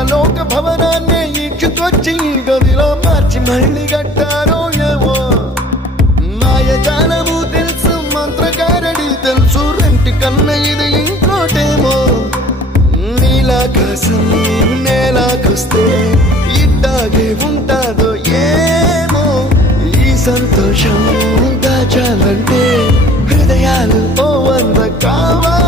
పరలోక భవనాన్ని ఈడ్చుకొచ్చి గదిలో మార్చి మళ్ళీ కట్టారో ఏమో మాయజాలము తెలుసు మంత్రగారడి తెలుసు రెంటి కన్న ఇది ఇంకోటేమో నీలాకాశం నేలాకొస్తే ఇట్టాగే ఉంటాదో ఏమో ఈ సంతోషం దాచాలంటే హృదయాలు ఓ వంద కావాలి